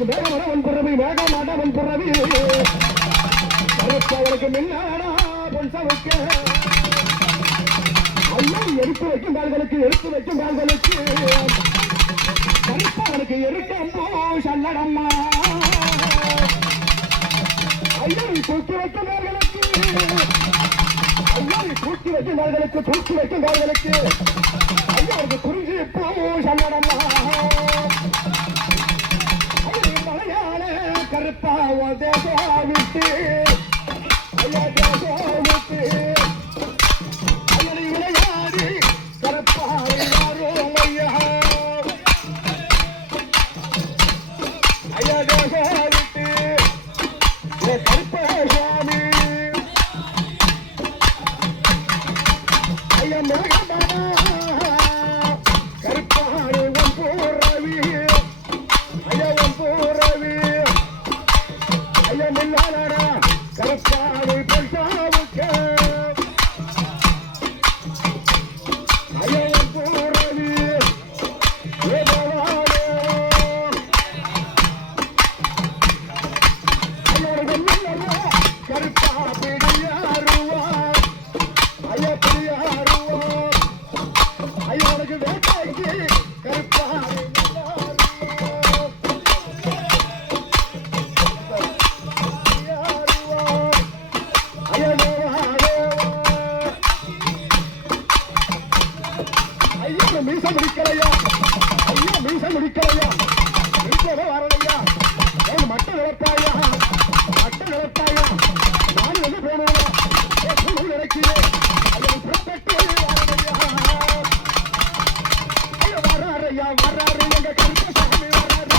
அவனுக்கு வேக வர ஒன் பிறவி வேக மாட்டா ஒன் பிறவி. அவனுக்கு மின்னாடா பொன்சாவுக்கு ஐயா எடுத்து வைக்கும் கால்களுக்கு எடுத்து வைக்கும் கால்களுக்கு. கருப்பவனுக்கு எருட்டம்போ சல்லடம்மா ஐயா தூக்கி வைக்கும் கால்களுக்கு. ஐயா தூக்கி வைக்கும் கால்களுக்கு தூக்கி கருப்பாவோ தேசம் விட்டு ஐயா தேசம் விட்டு அயனை விளையாடி கரப்பாவை யாரும் ஐயா. ஐயா தேசாவிட்டு ஏ கருப்பசாமி. ஐயா மிருகமாமா ஐயா மீச முடிக்கலையா? ஐயா மீச முடிக்கலையா? மீசவே வரலையா? ஏன் மட்டை நிலப்பாயா மட்டை நிலப்பாயா நான் என்ன போனோம்? நினைக்கிறேன் ஐயா ஐயா வராறையா வராரு எங்க கருப்பசாமி வராரு